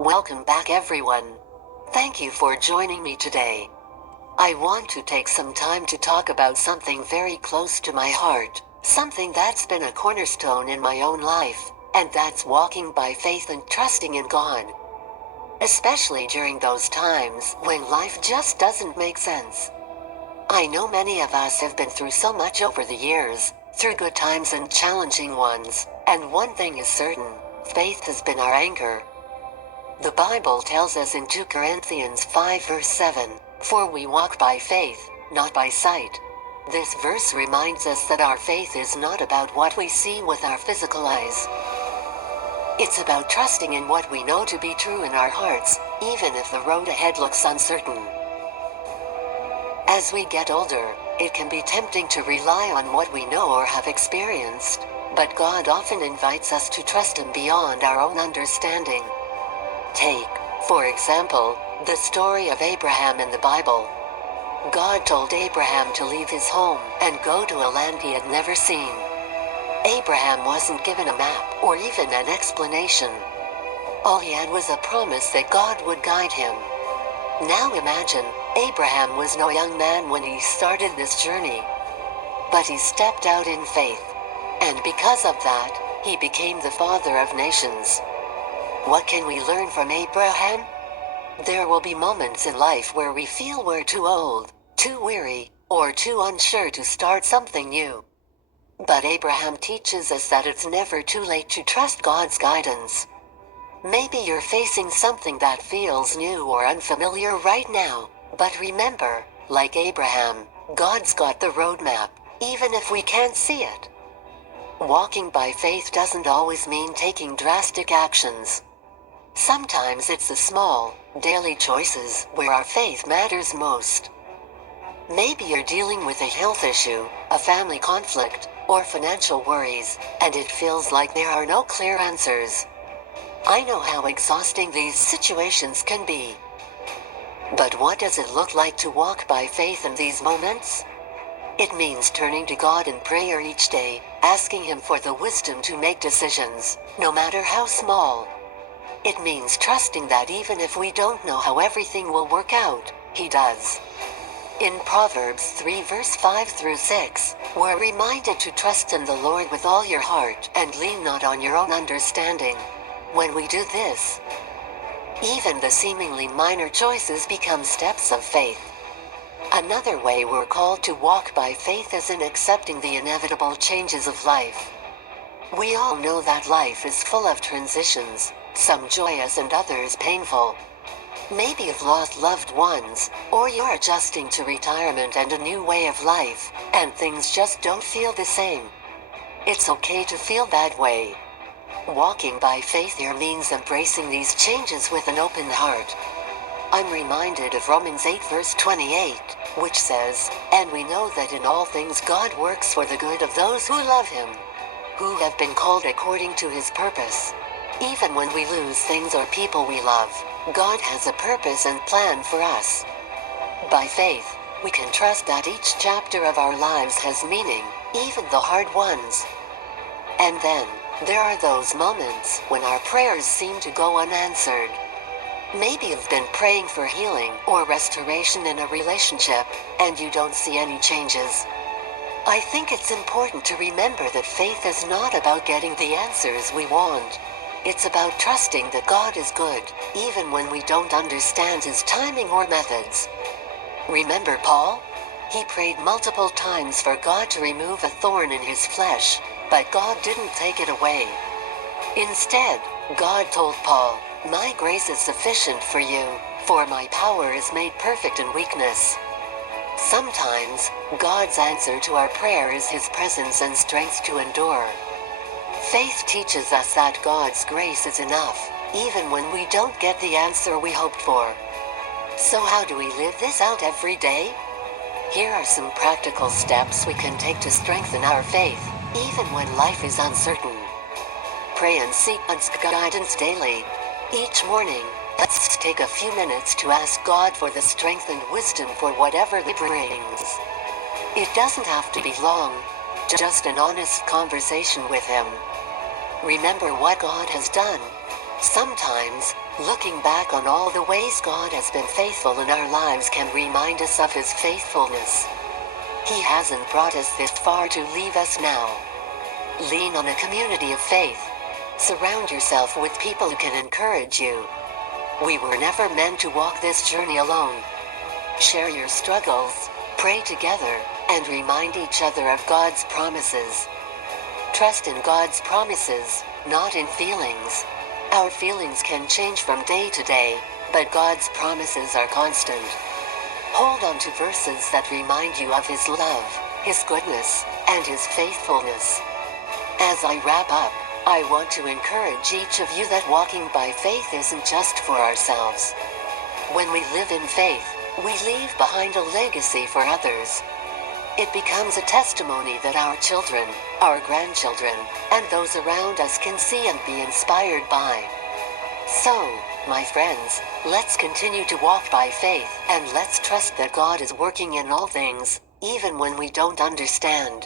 Welcome back, everyone. Thank you for joining me today. I want to take some time to talk about something very close to my heart, something that's been a cornerstone in my own life, and that's walking by faith and trusting in God. Especially during those times when life just doesn't make sense. I know many of us have been through so much over the years, through good times and challenging ones, and one thing is certain, faith has been our anchor. The Bible tells us in 2 Corinthians 5 verse 7, "For we walk by faith, not by sight." This verse reminds us that our faith is not about what we see with our physical eyes. It's about trusting in what we know to be true in our hearts, even if the road ahead looks uncertain. As we get older, it can be tempting to rely on what we know or have experienced, but God often invites us to trust Him beyond our own understanding. Take, for example, the story of Abraham in the Bible. God told Abraham to leave his home and go to a land he had never seen. Abraham wasn't given a map or even an explanation. All he had was a promise that God would guide him. Now imagine, Abraham was no young man when he started this journey. But he stepped out in faith. And because of that, he became the father of nations. What can we learn from Abraham? There will be moments in life where we feel we're too old, too weary, or too unsure to start something new. But Abraham teaches us that it's never too late to trust God's guidance. Maybe you're facing something that feels new or unfamiliar right now, but remember, like Abraham, God's got the roadmap, even if we can't see it. Walking by faith doesn't always mean taking drastic actions. Sometimes it's the small, daily choices where our faith matters most. Maybe you're dealing with a health issue, a family conflict, or financial worries, and it feels like there are no clear answers. I know how exhausting these situations can be. But what does it look like to walk by faith in these moments? It means turning to God in prayer each day, asking Him for the wisdom to make decisions, no matter how small. It means trusting that even if we don't know how everything will work out, He does. In Proverbs 3 verse 5 through 6, we're reminded to trust in the Lord with all your heart and lean not on your own understanding. When we do this, even the seemingly minor choices become steps of faith. Another way we're called to walk by faith is in accepting the inevitable changes of life. We all know that life is full of transitions, some joyous and others painful. Maybe you've lost loved ones, or you're adjusting to retirement and a new way of life, and things just don't feel the same. It's okay to feel that way. Walking by faith here means embracing these changes with an open heart. I'm reminded of Romans 8 verse 28, which says, "And we know that in all things God works for the good of those who love Him, who have been called according to His purpose." Even when we lose things or people we love, God has a purpose and plan for us. By faith, we can trust that each chapter of our lives has meaning, even the hard ones. And then, there are those moments when our prayers seem to go unanswered. Maybe you've been praying for healing or restoration in a relationship, and you don't see any changes. I think it's important to remember that faith is not about getting the answers we want. It's about trusting that God is good, even when we don't understand His timing or methods. Remember Paul? He prayed multiple times for God to remove a thorn in his flesh, but God didn't take it away. Instead, God told Paul, "My grace is sufficient for you, for my power is made perfect in weakness." Sometimes, God's answer to our prayer is His presence and strength to endure. Faith teaches us that God's grace is enough, even when we don't get the answer we hoped for. So how do we live this out every day? Here are some practical steps we can take to strengthen our faith, even when life is uncertain. Pray and seek God's guidance daily. Each morning, let's take a few minutes to ask God for the strength and wisdom for whatever He brings. It doesn't have to be long, just an honest conversation with Him. Remember what God has done. Sometimes, Looking back on all the ways God has been faithful in our lives can remind us of His faithfulness. He hasn't brought us this far to leave us now. Lean on a community of faith. Surround yourself with people who can encourage you. We were never meant to walk this journey alone. Share your struggles, pray together, and remind each other of God's promises. Trust in God's promises, not in feelings. Our feelings can change from day to day, but God's promises are constant. Hold on to verses that remind you of His love, His goodness, and His faithfulness. As I wrap up, I want to encourage each of you that walking by faith isn't just for ourselves. When we live in faith, we leave behind a legacy for others. It becomes a testimony that our children, our grandchildren, and those around us can see and be inspired by. So, my friends, let's continue to walk by faith, and let's trust that God is working in all things, even when we don't understand.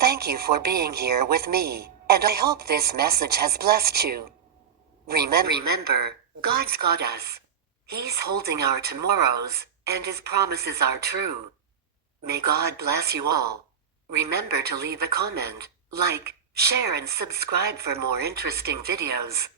Thank you for being here with me, and I hope this message has blessed you. Remember, God's got us. He's holding our tomorrows, and His promises are true. May God bless you all. Remember to leave a comment, like, share and subscribe for more interesting videos.